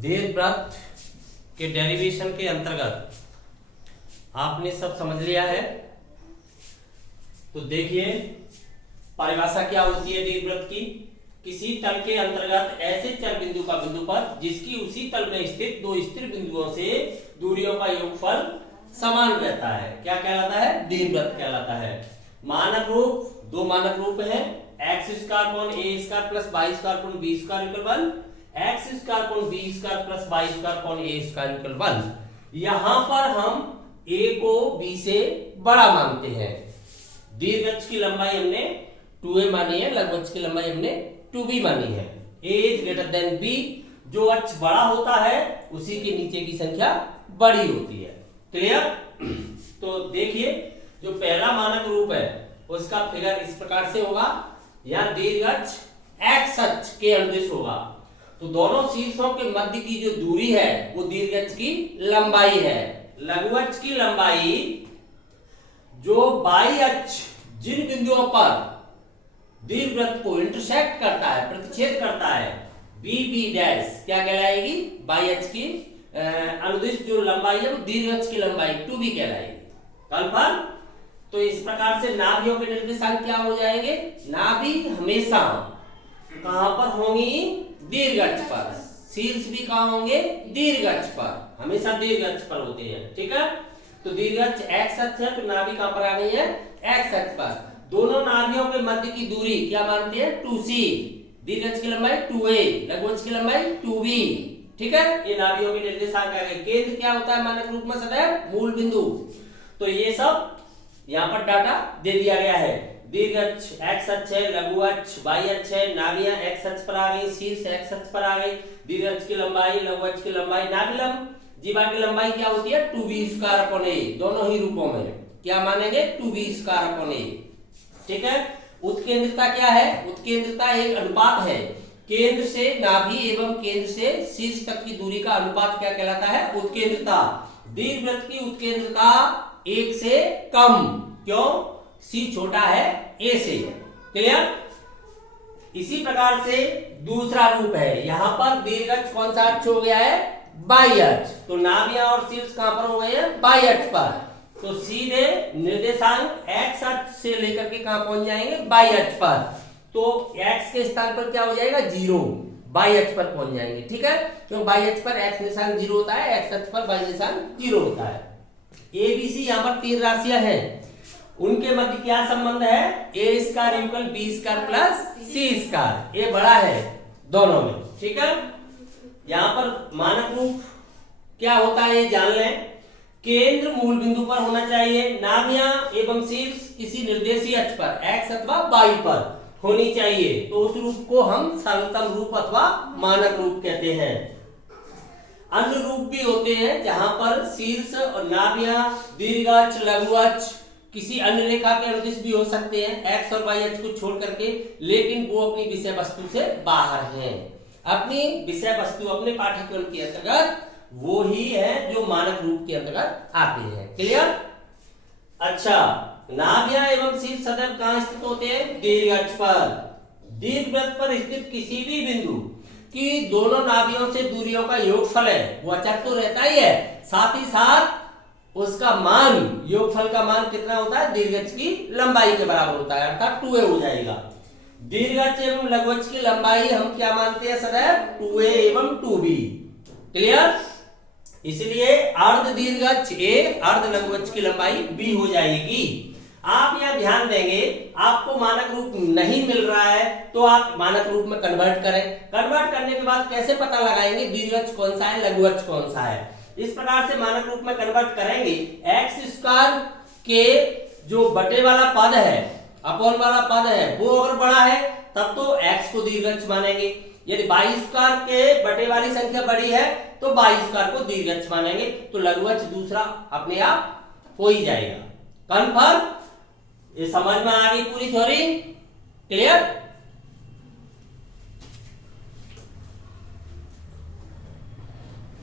दीर्घवृत्त के डेरिवेशन के अंतर्गत आपने सब समझ लिया है। तो देखिए परिभाषा क्या होती है दीर्घवृत्त की। किसी तल के अंतर्गत ऐसे चर बिंदु का बिंदु पर जिसकी उसी तल में स्थित दो स्थिर बिंदुओं से दूरियों का योगफल समान रहता है, क्या कहलाता है? दीर्घवृत्त कहलाता है। मानक रूप, दो मानक रूप है, x square upon a square plus y square upon b square equal 1, x square upon b square plus y square upon a square equal 1। यहां पर हम a को b से बड़ा मानते हैं। दीर्घवृत्त की लंबाई हमने 2a मानी है, लघुवृत्त की लंबाई हमने 2b मानी है। a is greater than b, जो अक्ष बड़ा होता है उसी के नीचे की संख्या बड़ी होती है। क्लियर? तो देखिए जो पहला मानक रूप है उसका फिगर इस प्रकार से होगा। यहां दीर्घअक्ष x अक्ष के अनुदिश होगा, तो दोनों शीर्षों के मध्य की जो दूरी है वो दीर्घअक्ष की लंबाई है। लघुअक्ष की लंबाई जो बाई अक्ष जिन बिंदुओं पर दीर्घवृत्त को इंटरसेक्ट करता है, प्रतिच्छेद करता है, बी बी डैश क्या कहलाएगी? बाई अक्ष की अनुदिश जो लंबाई है वो दीर्घअक्ष की लंबाई 2b कहलाएगी। कन्फर्म? तो इस प्रकार से नाभियों के निर्देशांक क्या हो जाएंगे? नाभि हमेशा कहां पर होंगी? दीर्घअक्ष पर। शीर्ष भी कहां होंगे? दीर्घअक्ष पर, हमेशा दीर्घअक्ष पर होते हैं। ठीक है, तो दीर्घअक्ष x अक्ष है तो नाभि कहां पर आ गई है? x अक्ष पर। दोनों नाभियों के मध्य की दूरी क्या मानते हैं? 2c। दीर्घअक्ष की लंबाई 2a, लघुअक्ष की लंबाई 2b। ठीक है, ये नाभियों के निर्देशांक आ गए। केंद्र क्या होता है मानक रूप में? सदैव मूल बिंदु। तो ये सब यहाँ पर डाटा दे दिया गया है। दीर्घअक्ष x अक्ष है, लघु अक्ष y अक्ष है, नाभियां x अक्ष पर आ गई, शीर्ष x अक्ष पर आ गई। दीर्घअक्ष की लंबाई, लघु अक्ष की लंबाई, नाभिलंब जीवा की लंबाई क्या होती है? 2b square upon a। दोनों ही रूपों में क्या मानेंगे? 2b square upon a। ठीक है, उत्केंद्रता क्या है? उत्केंद्रता एक अनुपात है। केंद्र से नाभि एवं केंद्र से शीर्ष तक की दूरी का अनुपात क्या कहलाता है? उत्केंद्रता। दीर्घवृत्त की उत्केंद्रता 1 से कम, क्यों? c छोटा है a से। क्लियर? इसी प्रकार से दूसरा रूप है, यहां पर दीर्घअक्ष कौन सा अक्ष हो गया है? बाई अक्ष। तो नाभियां और शीर्ष कहां पर हो गए हैं? बाई अक्ष पर। तो सीधे निर्देशांक x अक्ष से लेकर के कहां पहुंच जाएंगे? बाई अक्ष पर। तो x के स्थान पर क्या हो जाएगा? 0, बाई अक्ष पर पहुंच जाएंगे। ठीक है, क्योंकि बाई अक्ष पर x निशान 0 होता है, x अक्ष पर y निशान 0 होता है। a b c यहाँ पर 3 राशियां हैं, उनके मध्य क्या संबंध है? a square equal b square plus c square. a बड़ा है दोनों में। ठीक है, यहाँ पर मानक रूप क्या होता है ये जान लें। केंद्र मूल बिंदु पर होना चाहिए, नाभियां एवं शीर्ष किसी निर्देशीय अक्ष पर x अथवा y पर होनी चाहिए, तो उस रूप को हम सरलतम रूप अथवा मानक रूप कहते हैं। अन्य रूप भी होते हैं जहां पर शीर्ष और नाभियां दीर्घअक्ष, लघुअक्ष किसी अन्य रेखा के अनुदिश भी हो सकते हैं, x और y अक्ष को छोड़ करके, लेकिन वो अपनी विषय वस्तु से बाहर हैं। अपनी विषय वस्तु अपने पाठ्यक्रम के अंतर्गत वो ही है जो मानक रूप के अंतर्गत आते हैं। क्लियर? अच्छा, नाभियां एवं शीर्ष सदैव कहां स्थित होते हैं? दीर्घअक्ष पर। दीर्घवृत्त पर स्थित किसी भी बिंदु की दोनों नाभियों से दूरियों का योगफल है, वो अचर तो रहता ही है, साथ ही साथ उसका मान, योगफल का मान कितना होता है? दीर्घअक्ष की लंबाई के बराबर होता है, अर्थात 2a हो जाएगा। दीर्घअक्ष एवं लघुअक्ष की लंबाई हम क्या मानते हैं? सदैव 2a एवं 2b। क्लियर? इसलिए अर्ध दीर्घअक्ष a, अर्ध लघुअक्ष की लंबाई b हो जाएगी। आप यहां ध्यान देंगे, आपको मानक रूप नहीं मिल रहा है तो आप मानक रूप में कन्वर्ट करें। कन्वर्ट करने के बाद कैसे पता लगाएंगे दीर्घअक्ष कौन सा है, लघुअक्ष कौन सा है? इस प्रकार से मानक रूप में कन्वर्ट करेंगे। x स्क्वायर के जो बटे वाला पद है, अपॉन वाला पद है, वो अगर बड़ा है तब तो x को दीर्घअक्ष मानेंगे। यदि y स्क्वायर के बटे वाली संख्या बड़ी है तो y स्क्वायर को दीर्घअक्ष मानेंगे। तो लघुअक्ष दूसरा अपने आप हो ही जाएगा। कन्फर्म? ये समझ में आ गई पूरी थ्योरी? क्लियर?